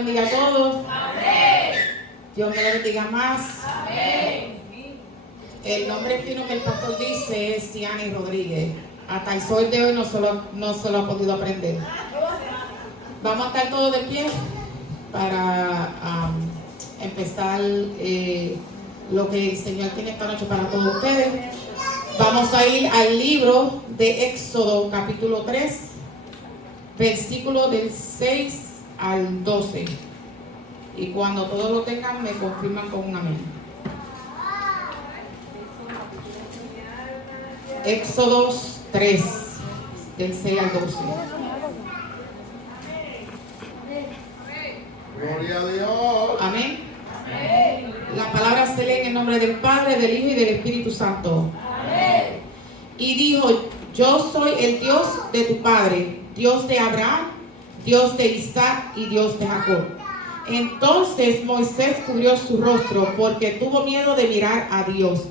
Bendiga a todos. Amén. Dios me lo bendiga más. Amén. El nombre fino que el pastor dice es Ciani Rodríguez. Hasta el sol de hoy no se lo ha podido aprender. Vamos a estar todos de pie para empezar lo que el Señor tiene esta noche para todos ustedes. Vamos a ir al libro de Éxodo capítulo 3, versículo del 6 al 12. Y cuando todos lo tengan, me confirman con un amén. Éxodo 3, del 6 al 12. Gloria a Dios. Amén. La palabra se lee en el nombre del Padre, del Hijo y del Espíritu Santo. Amén. Y dijo: yo soy el Dios de tu padre, Dios de Abraham, Dios de Isaac y Dios de Jacob. Entonces Moisés cubrió su rostro porque tuvo miedo de mirar a Dios.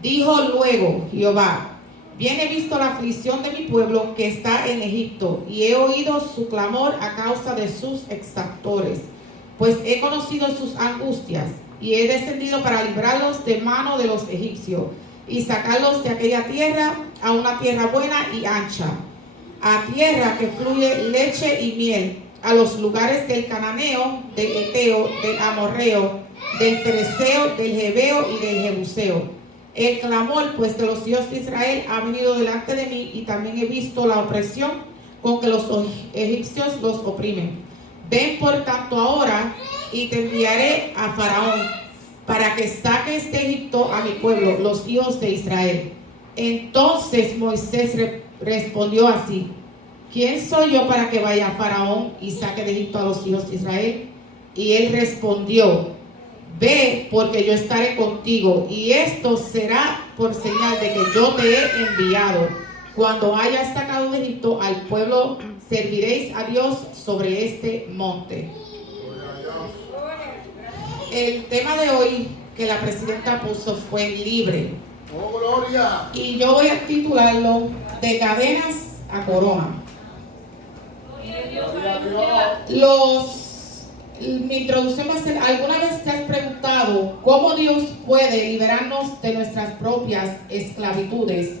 Dijo luego Jehová: bien he visto la aflicción de mi pueblo que está en Egipto, y he oído su clamor a causa de sus exactores, pues he conocido sus angustias, y he descendido para librarlos de mano de los egipcios, y sacarlos de aquella tierra a una tierra buena y ancha, a tierra que fluye leche y miel, a los lugares del cananeo, del eteo, del amorreo, del fereceo, del jebeo y del jebuseo. El clamor pues de los hijos de Israel ha venido delante de mí, y también he visto la opresión con que los egipcios los oprimen. Ven por tanto ahora, y te enviaré a Faraón, para que saques de Egipto a mi pueblo, los hijos de Israel. Entonces Moisés respondió así: ¿quién soy yo para que vaya a Faraón y saque de Egipto a los hijos de Israel? Y él respondió: ve, porque yo estaré contigo, y esto será por señal de que yo te he enviado. Cuando hayas sacado de Egipto al pueblo, serviréis a Dios sobre este monte. El tema de hoy que la presidenta puso fue libre. Oh, gloria. Y yo voy a titularlo de cadenas a corona. Gloria a Dios. Mi introducción va a ser: ¿alguna vez te has preguntado cómo Dios puede liberarnos de nuestras propias esclavitudes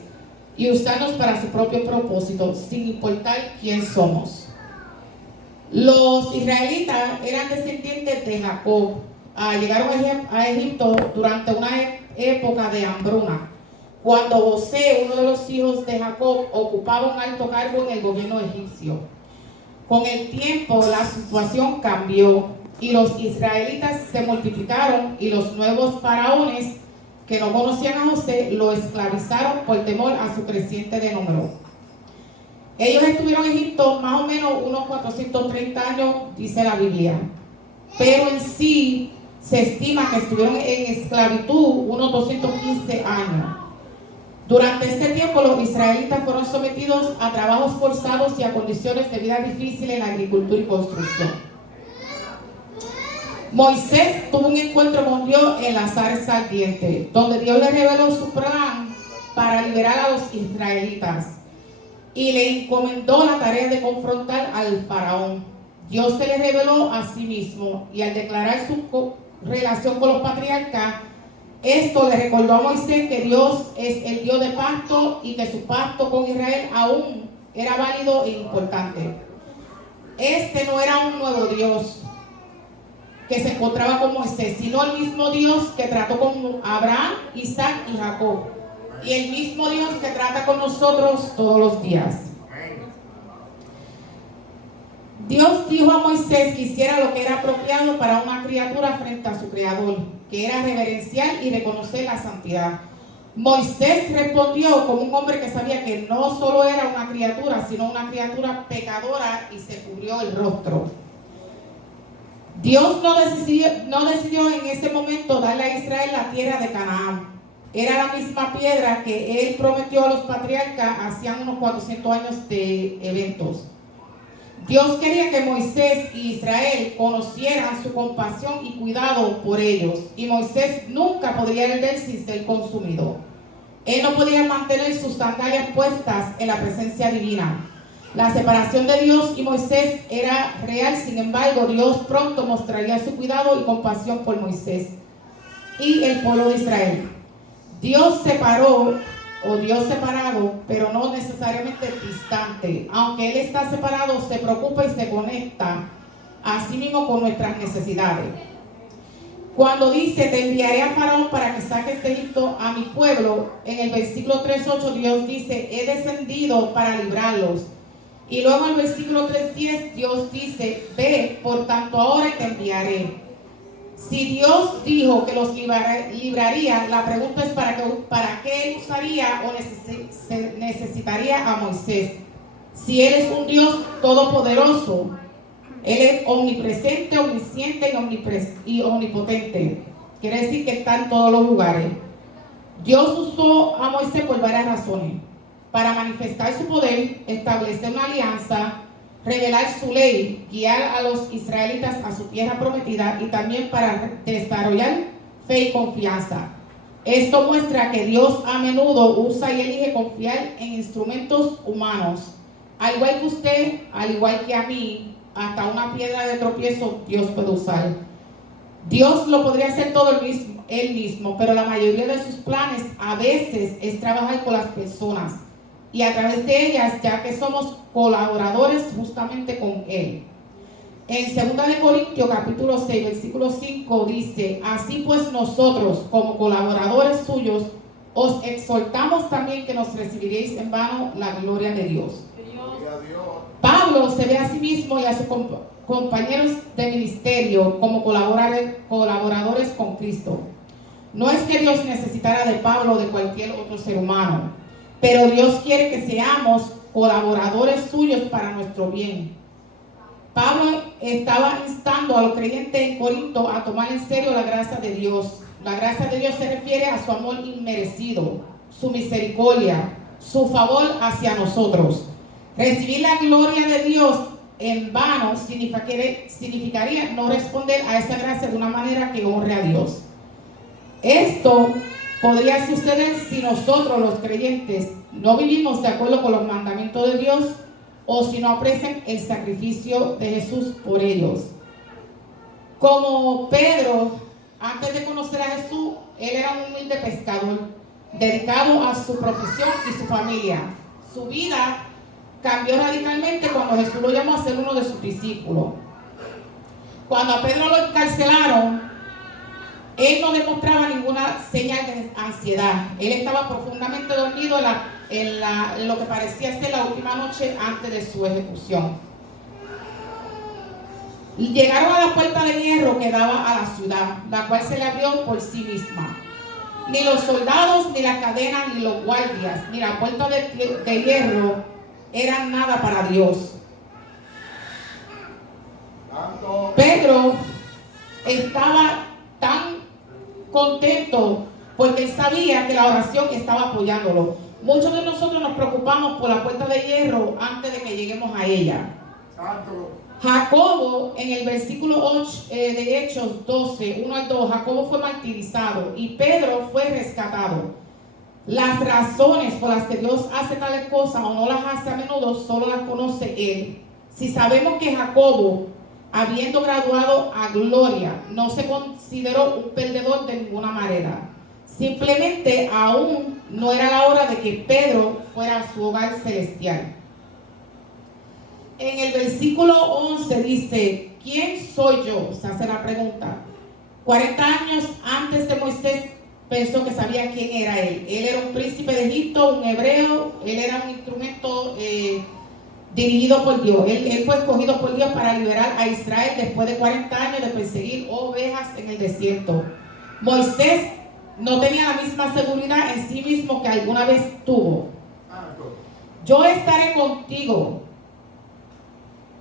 y usarnos para su propio propósito, sin importar quién somos? Los israelitas eran descendientes de Jacob. Llegaron a Egipto durante una época de hambruna, cuando José, uno de los hijos de Jacob, ocupaba un alto cargo en el gobierno egipcio. Con el tiempo la situación cambió y los israelitas se multiplicaron, y los nuevos faraones que no conocían a José lo esclavizaron por temor a su creciente de número. Ellos estuvieron en Egipto más o menos unos 430 años, dice la Biblia, pero en sí se estima que estuvieron en esclavitud unos 215 años. Durante este tiempo los israelitas fueron sometidos a trabajos forzados y a condiciones de vida difíciles en la agricultura y construcción. Moisés tuvo un encuentro con Dios en la zarza ardiente, donde Dios le reveló su plan para liberar a los israelitas y le encomendó la tarea de confrontar al faraón. Dios se le reveló a sí mismo, y al declarar su relación con los patriarcas, esto le recordó a Moisés que Dios es el Dios de pacto, y que su pacto con Israel aún era válido e importante. Este no era un nuevo Dios que se encontraba con Moisés, sino el mismo Dios que trató con Abraham, Isaac y Jacob, y el mismo Dios que trata con nosotros todos los días. Dios dijo a Moisés que hiciera lo que era apropiado para una criatura frente a su creador, que era reverenciar y reconocer la santidad. Moisés respondió como un hombre que sabía que no solo era una criatura, sino una criatura pecadora, y se cubrió el rostro. Dios no decidió en ese momento darle a Israel la tierra de Canaán. Era la misma piedra que él prometió a los patriarcas hacían unos 400 años de eventos. Dios quería que Moisés y Israel conocieran su compasión y cuidado por ellos, y Moisés nunca podría arder sin ser consumido. Él no podía mantener sus sandalias puestas en la presencia divina. La separación de Dios y Moisés era real, sin embargo, Dios pronto mostraría su cuidado y compasión por Moisés y el pueblo de Israel. Dios separó, o Dios separado, pero no necesariamente distante. Aunque Él está separado, se preocupa y se conecta a sí mismo con nuestras necesidades. Cuando dice, te enviaré a Faraón para que saques de Egipto a mi pueblo, en el versículo 3:8 Dios dice, he descendido para librarlos. Y luego en el versículo 3:10 Dios dice, ve, por tanto ahora te enviaré. Si Dios dijo que los libraría, la pregunta es ¿para qué Él usaría o necesitaría a Moisés? Si Él es un Dios todopoderoso, Él es omnipresente, omnisciente y omnipotente. Quiere decir que está en todos los lugares. Dios usó a Moisés por varias razones. Para manifestar su poder, establecer una alianza, revelar su ley, guiar a los israelitas a su tierra prometida y también para desarrollar fe y confianza. Esto muestra que Dios a menudo usa y elige confiar en instrumentos humanos. Al igual que usted, al igual que a mí, hasta una piedra de tropiezo Dios puede usar. Dios lo podría hacer todo él mismo, pero la mayoría de sus planes a veces es trabajar con las personas y a través de ellas, ya que somos colaboradores justamente con Él. En 2 de Corintios capítulo 6, versículo 5 dice, así pues nosotros como colaboradores suyos os exhortamos también que nos recibiréis en vano la gloria de Dios. Pablo se ve a sí mismo y a sus compañeros de ministerio como colaboradores con Cristo. No es que Dios necesitara de Pablo o de cualquier otro ser humano, pero Dios quiere que seamos colaboradores suyos para nuestro bien. Pablo estaba instando a los creyentes en Corinto a tomar en serio la gracia de Dios. La gracia de Dios se refiere a su amor inmerecido, su misericordia, su favor hacia nosotros. Recibir la gloria de Dios en vano significaría no responder a esa gracia de una manera que honre a Dios. Esto podría suceder si nosotros los creyentes no vivimos de acuerdo con los mandamientos de Dios o si no aprecian el sacrificio de Jesús por ellos. Como Pedro, antes de conocer a Jesús, él era un humilde pescador, dedicado a su profesión y su familia. Su vida cambió radicalmente cuando Jesús lo llamó a ser uno de sus discípulos. Cuando a Pedro lo encarcelaron, él no demostraba ninguna señal de ansiedad. Él estaba profundamente dormido en lo que parecía ser la última noche antes de su ejecución. Y llegaron a la puerta de hierro que daba a la ciudad, la cual se le abrió por sí misma. Ni los soldados, ni la cadena, ni los guardias, ni la puerta de hierro eran nada para Dios. Pedro estaba tan contento porque él sabía que la oración estaba apoyándolo. Muchos de nosotros nos preocupamos por la puerta de hierro antes de que lleguemos a ella. Jacobo, en el versículo 8 de Hechos 12, 1 al 2, Jacobo fue martirizado y Pedro fue rescatado. Las razones por las que Dios hace tales cosas o no las hace a menudo, solo las conoce Él. Si sabemos que Jacobo, habiendo graduado a gloria, no se consideró un perdedor de ninguna manera. Simplemente aún no era la hora de que Pedro fuera a su hogar celestial. En el versículo 11 dice, ¿quién soy yo? Se hace la pregunta. 40 años antes de Moisés pensó que sabía quién era él. Él era un príncipe de Egipto, un hebreo, él era un instrumento dirigido por Dios. Él fue escogido por Dios para liberar a Israel después de 40 años de perseguir ovejas en el desierto. Moisés no tenía la misma seguridad en sí mismo que alguna vez tuvo. Yo estaré contigo.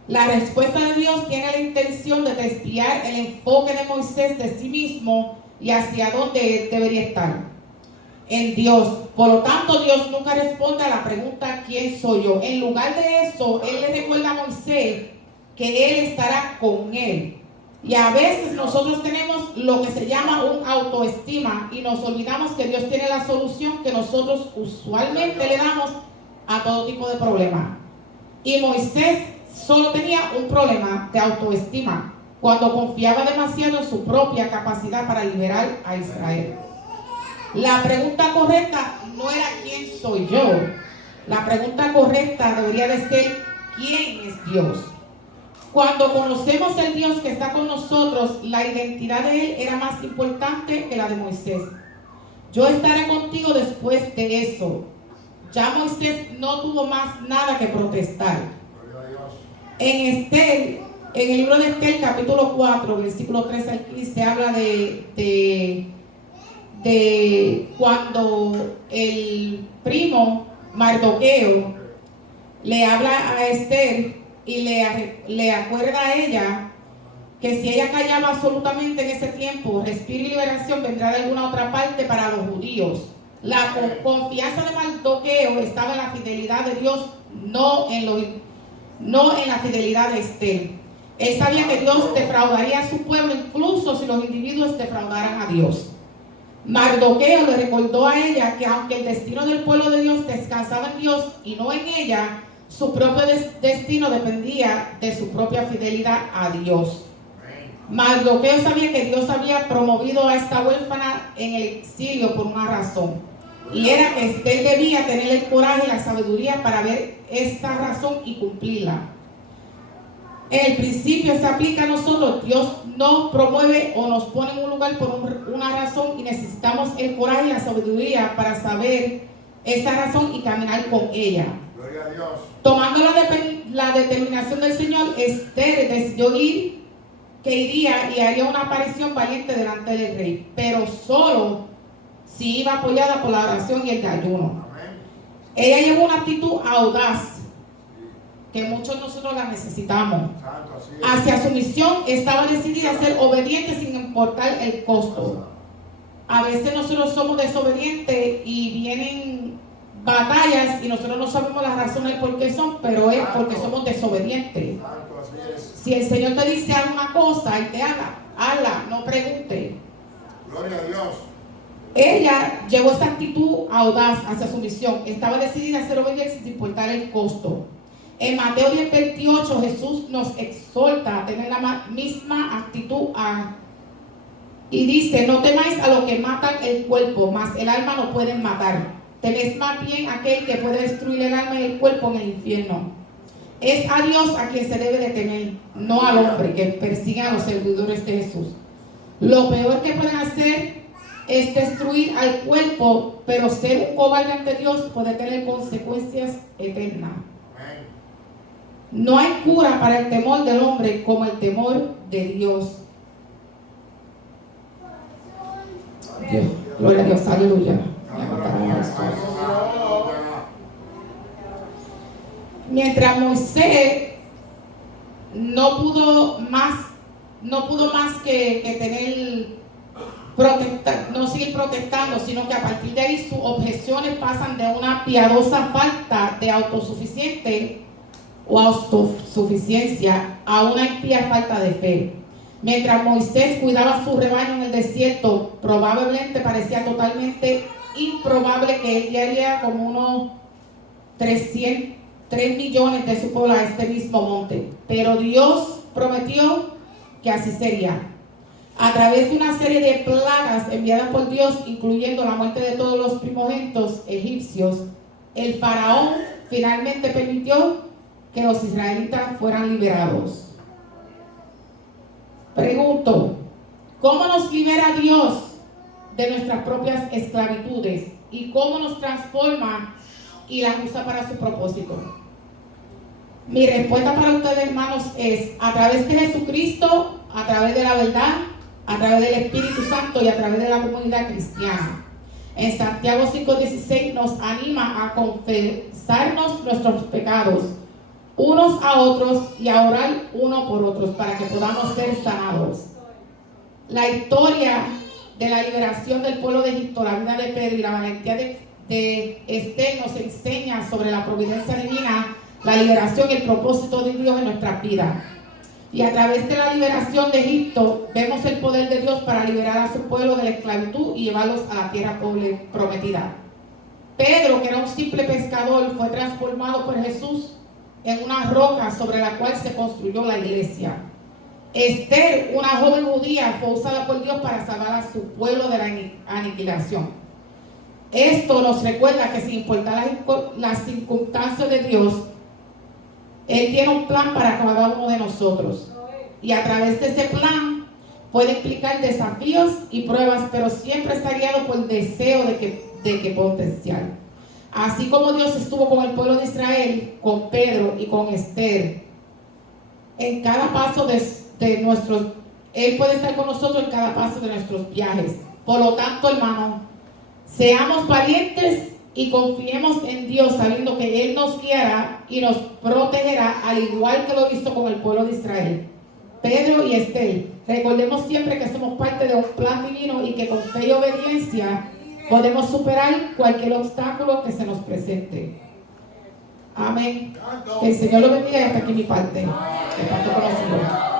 La respuesta de Dios tiene la intención de desviar el enfoque de Moisés de sí mismo y hacia dónde él debería estar. En Dios. Por lo tanto, Dios nunca responde a la pregunta ¿quién soy yo? En lugar de eso, Él le recuerda a Moisés que Él estará con él. Y a veces nosotros tenemos lo que se llama un autoestima y nos olvidamos que Dios tiene la solución que nosotros usualmente le damos a todo tipo de problemas. Y Moisés solo tenía un problema de autoestima cuando confiaba demasiado en su propia capacidad para liberar a Israel. La pregunta correcta no era ¿quién soy yo? La pregunta correcta debería de ser ¿quién es Dios? Cuando conocemos el Dios que está con nosotros, la identidad de Él era más importante que la de Moisés. Yo estaré contigo después de eso. Ya Moisés no tuvo más nada que protestar. En el libro de Esther, capítulo 4, versículo 13 al 15, habla de cuando el primo Mardoqueo le habla a Esther y le acuerda a ella que si ella callaba absolutamente en ese tiempo, respiro y liberación vendrá de alguna otra parte para los judíos. La confianza de Mardoqueo estaba en la fidelidad de Dios, no en la fidelidad de Esther. Él sabía que Dios defraudaría a su pueblo incluso si los individuos defraudaran a Dios. Mardoqueo le recordó a ella que aunque el destino del pueblo de Dios descansaba en Dios y no en ella, su propio destino dependía de su propia fidelidad a Dios. Mardoqueo sabía que Dios había promovido a esta huérfana en el exilio por una razón, y era que Esther debía tener el coraje y la sabiduría para ver esa razón y cumplirla. El principio se aplica a nosotros. Dios nos promueve o nos pone en un lugar por una razón y necesitamos el coraje y la sabiduría para saber esa razón y caminar con ella. Gloria a Dios. Tomando la determinación del Señor, Esther decidió que iría y haría una aparición valiente delante del rey, pero solo si iba apoyada por la oración y el ayuno. Amén. Ella llevó una actitud audaz que muchos de nosotros la necesitamos. Santo, así es. Hacia su misión estaba decidida a ser obediente sin importar el costo. A veces nosotros somos desobedientes y vienen batallas y nosotros no sabemos las razones por qué son, pero es porque somos desobedientes. Santo, así es. Si el Señor te dice haz una cosa y te haga, hazla, no pregunte. Gloria a Dios. Ella llevó esa actitud audaz hacia su misión. Estaba decidida a ser obediente sin importar el costo. En Mateo 10:28 Jesús nos exhorta a tener la misma actitud y dice: no temáis a los que matan el cuerpo, mas el alma no pueden matar. Temed más bien a aquel que puede destruir el alma y el cuerpo en el infierno. Es a Dios a quien se debe de temer, no al hombre que persigue a los seguidores de Jesús. Lo peor que pueden hacer es destruir al cuerpo, pero ser un cobarde ante Dios puede tener consecuencias eternas. Amén. No hay cura para el temor del hombre como el temor de Dios. Dios, gloria a Dios, aleluya. Mientras Moisés no pudo más que tener no seguir protestando, sino que a partir de ahí sus objeciones pasan de una piadosa falta de autosuficiencia a una impía falta de fe. Mientras Moisés cuidaba su rebaño en el desierto, probablemente parecía totalmente improbable que él guiaría como unos 3 millones de su pueblo a este mismo monte. Pero Dios prometió que así sería. A través de una serie de plagas enviadas por Dios, incluyendo la muerte de todos los primogénitos egipcios, el faraón finalmente permitió que los israelitas fueran liberados. Pregunto, ¿cómo nos libera Dios de nuestras propias esclavitudes y cómo nos transforma y las usa para su propósito? Mi respuesta para ustedes, hermanos, es a través de Jesucristo, a través de la verdad, a través del Espíritu Santo y a través de la comunidad cristiana. En Santiago 5:16 nos anima a confesarnos nuestros pecados unos a otros y a orar uno por otros para que podamos ser sanados. La historia de la liberación del pueblo de Egipto, la vida de Pedro y la valentía de Esther nos enseña sobre la providencia divina, la liberación y el propósito de Dios en nuestras vidas. Y a través de la liberación de Egipto vemos el poder de Dios para liberar a su pueblo de la esclavitud y llevarlos a la tierra prometida. Pedro, que era un simple pescador, fue transformado por Jesús en una roca sobre la cual se construyó la iglesia. Esther, una joven judía, fue usada por Dios para salvar a su pueblo de la aniquilación. Esto nos recuerda que sin importar las circunstancias de Dios, Él tiene un plan para cada uno de nosotros. Y a través de ese plan puede implicar desafíos y pruebas, pero siempre está guiado por el deseo de que potencial. Así como Dios estuvo con el pueblo de Israel, con Pedro y con Esther, en cada paso de nuestros, Él puede estar con nosotros en cada paso de nuestros viajes. Por lo tanto, hermano, seamos valientes y confiemos en Dios, sabiendo que Él nos guiará y nos protegerá, al igual que lo hizo con el pueblo de Israel. Pedro y Esther, recordemos siempre que somos parte de un plan divino y que con fe y obediencia podemos superar cualquier obstáculo que se nos presente. Amén. Que el Señor lo bendiga y hasta aquí mi parte. Comparto con los